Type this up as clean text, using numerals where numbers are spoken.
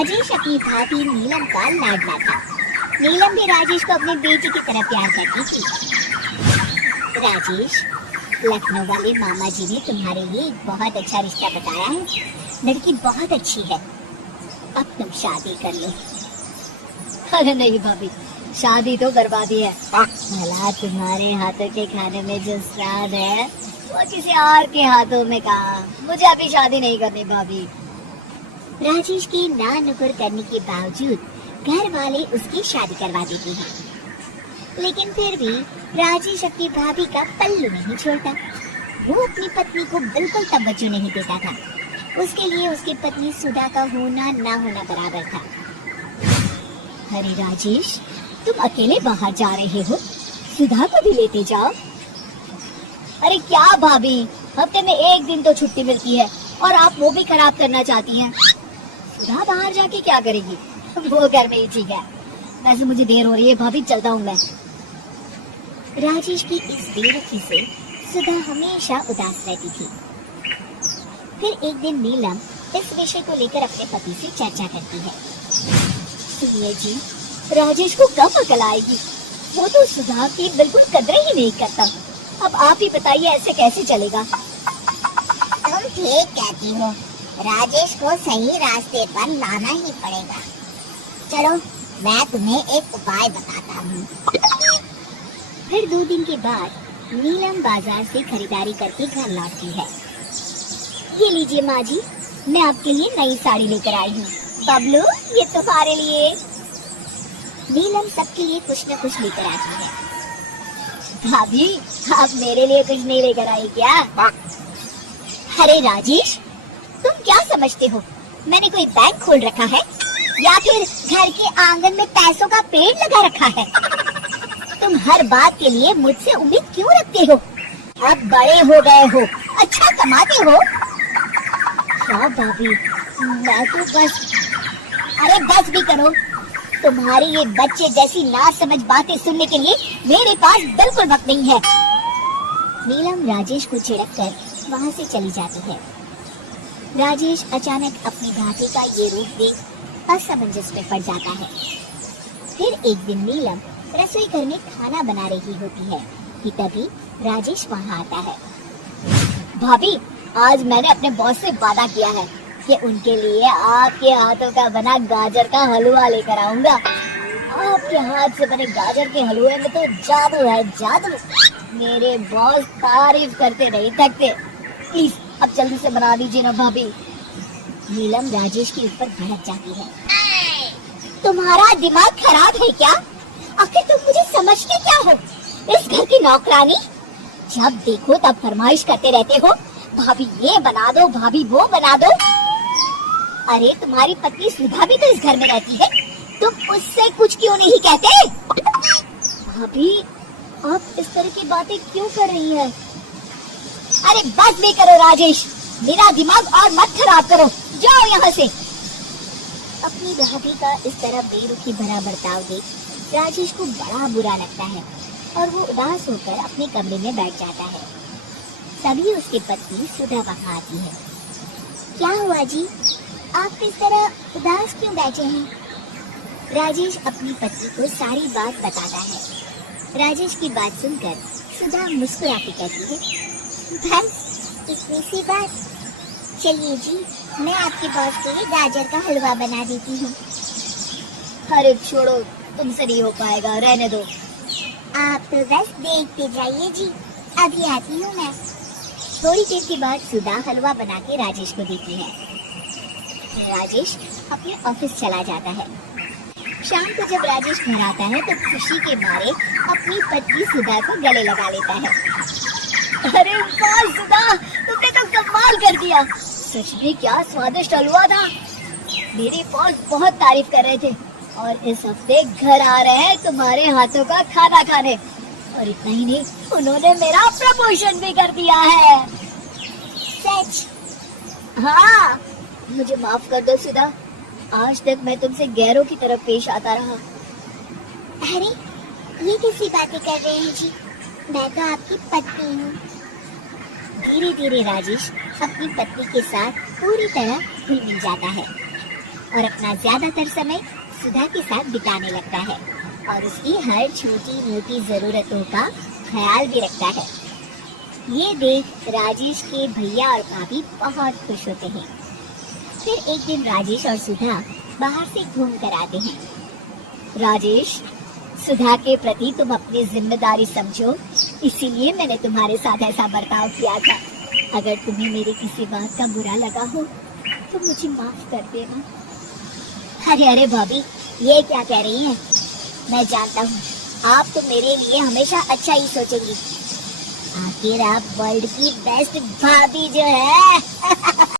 राजेश अपनी भाभी नीलम का लाडला था। नीलम भी राजेश को अपने बेटे की तरह प्यार करती थी। राजेश, लखनऊ वाले मामा जी ने तुम्हारे लिए एक बहुत अच्छा रिश्ता बताया है। लड़की बहुत अच्छी है, अब तुम शादी कर लो। अरे नहीं भाभी, शादी तो करवा दी है। भला तुम्हारे हाथों के खाने में जो स्वाद है वो किसी और के हाथों में कहा। मुझे अभी शादी नहीं करनी भाभी। राजेश की ना नुकुर करने के बावजूद घर वाले उसकी शादी करवा देते हैं, लेकिन फिर भी राजेश अपनी भाभी का पल्लू नहीं छोड़ता। वो अपनी पत्नी को बिल्कुल तवज्जो नहीं देता था। उसके लिए उसकी पत्नी सुधा का होना ना होना बराबर था। अरे राजेश, तुम अकेले बाहर जा रहे हो, सुधा को भी लेते जाओ। अरे क्या भाभी, हफ्ते में एक दिन तो छुट्टी मिलती है और आप वो भी खराब करना चाहती हैं। सुधा बाहर जाके क्या करेगी, वो घर में ही ठीक है। वैसे मुझे देर हो रही है भाभी, चलता हूँ मैं। राजेश की इस बेरुखी से सुधा हमेशा उदास रहती थी। फिर एक दिन नीलम इस विषय को लेकर अपने पति से चर्चा करती है। सुनिए जी, राजेश को कब अकल आएगी, वो तो सुधा की बिल्कुल कदर ही नहीं करता। अब आप ही बताइए ऐसे कैसे चलेगा। तुम ठीक कहती हो, राजेश को सही रास्ते पर लाना ही पड़ेगा। चलो मैं तुम्हें एक उपाय बताता हूँ। फिर 2 दिन के बाद नीलम बाजार से खरीदारी करके घर लौटती है। ये लीजिए माँ जी, मैं आपके लिए नई साड़ी लेकर आई हूँ। बबलू, ये तुम्हारे लिए। नीलम सबके लिए कुछ न कुछ लेकर आती है। भाभी, आप मेरे लिए कुछ नहीं लेकर आई क्या? अरे राजेश, तुम क्या समझते हो, मैंने कोई बैंक खोल रखा है या फिर घर के आंगन में पैसों का पेड़ लगा रखा है? तुम हर बात के लिए मुझसे उम्मीद क्यों रखते हो? अब बड़े हो गए हो, अच्छा कमाते हो। क्या भाभी, मैं तो बस। अरे बस भी करो, तुम्हारी ये बच्चे जैसी ना समझ बातें सुनने के लिए मेरे पास बिल्कुल वक्त नहीं है। नीलम राजेश को छिड़क कर वहाँ से चली जाती है। राजेश अचानक अपनी भाभी का ये रूप देख असमंजस में पड़ जाता है। फिर एक दिन नीलम रसोई घर में खाना बना रही होती है कि तभी राजेश वहाँ आता है। भाभी, आज मैंने अपने बॉस से वादा किया है कि उनके लिए आपके हाथों का बना गाजर का हलवा लेकर आऊंगा। आपके हाथ से बने गाजर के हलवे में तो जादू है, जादू। मेरे बॉस तारीफ करते नहीं थकते। प्लीज अब जल्दी से बना दीजिए ना भाभी। नीलम राजेश के ऊपर भड़क जाती है। तुम्हारा दिमाग खराब है क्या? आखिर तुम मुझे समझते क्या हो? इस घर की नौकरानी? जब देखो तब फरमाइश करते रहते हो, भाभी ये बना दो, भाभी वो बना दो। अरे तुम्हारी पत्नी सुधा भी तो इस घर में रहती है, तुम उससे कुछ क्यों नहीं कहते? भाभी, आप इस तरह की बातें क्यों कर रही हैं? अरे बस भी करो राजेश, मेरा दिमाग और मत खराब करो, जाओ यहाँ से। अपनी भाभी का इस तरह बेरुखी भरा बर्ताव देख राजेश को बड़ा बुरा लगता है और वो उदास होकर अपने कमरे में बैठ जाता है। तभी उसकी पत्नी सुधा वहाँ आती है। क्या हुआ जी, आप इस तरह उदास क्यों बैठे हैं? राजेश अपनी पत्नी को सारी बात बताता है। राजेश की बात सुनकर सुधा मुस्कुराती कहती है, बस इतनी सी बात। चलिए जी, मैं आपके बॉस के लिए गाजर का हलवा बना देती हूँ। अरे छोड़ो, तुमसे नहीं हो पाएगा, रहने दो। आप तो बस देखते जाइए जी, अभी आती हूँ मैं। थोड़ी देर के बाद सुधा हलवा बना के राजेश को देती है। राजेश अपने ऑफिस चला जाता है। शाम को जब राजेश घर आता है तो खुशी के मारे अपनी पत्नी सुधा को गले लगा लेता है। अरे वाह सुधा, तुमने तो कमाल कर दिया। सच में क्या स्वादिष्ट हलवा था। मेरे बॉस बहुत तारीफ कर रहे थे और इस हफ्ते घर आ रहे हैं तुम्हारे हाथों का खाना खाने। और इतना ही नहीं, उन्होंने मेरा प्रमोशन भी कर दिया है। सच? हाँ, मुझे माफ कर दो सुधा, आज तक मैं तुमसे गैरों की तरफ पेश आता रहा। अरे ये कैसी बातें कर रहे हैं जी, मैं तो आपकी पत्नी हूँ। धीरे धीरे राजेश अपनी पत्नी के साथ पूरी तरह घुल मिल जाता है। और अपना ज्यादातर समय सुधा के साथ बिताने लगता है और उसकी हर छोटी मोटी जरूरतों का ख्याल भी रखता है। ये देख राजेश के भैया और भाभी बहुत खुश होते हैं। फिर एक दिन राजेश और सुधा बाहर से घूम कर आते हैं। राजेश, सुधा के प्रति तुम अपनी जिम्मेदारी समझो, इसीलिए मैंने तुम्हारे साथ ऐसा बर्ताव किया था। अगर तुम्हें मेरी किसी बात का बुरा लगा हो तो मुझे माफ कर देना। अरे अरे भाभी, ये क्या कह रही हैं? मैं जानता हूँ आप तो मेरे लिए हमेशा अच्छा ही सोचेंगी। आखिर आप वर्ल्ड की बेस्ट भाभी जो है।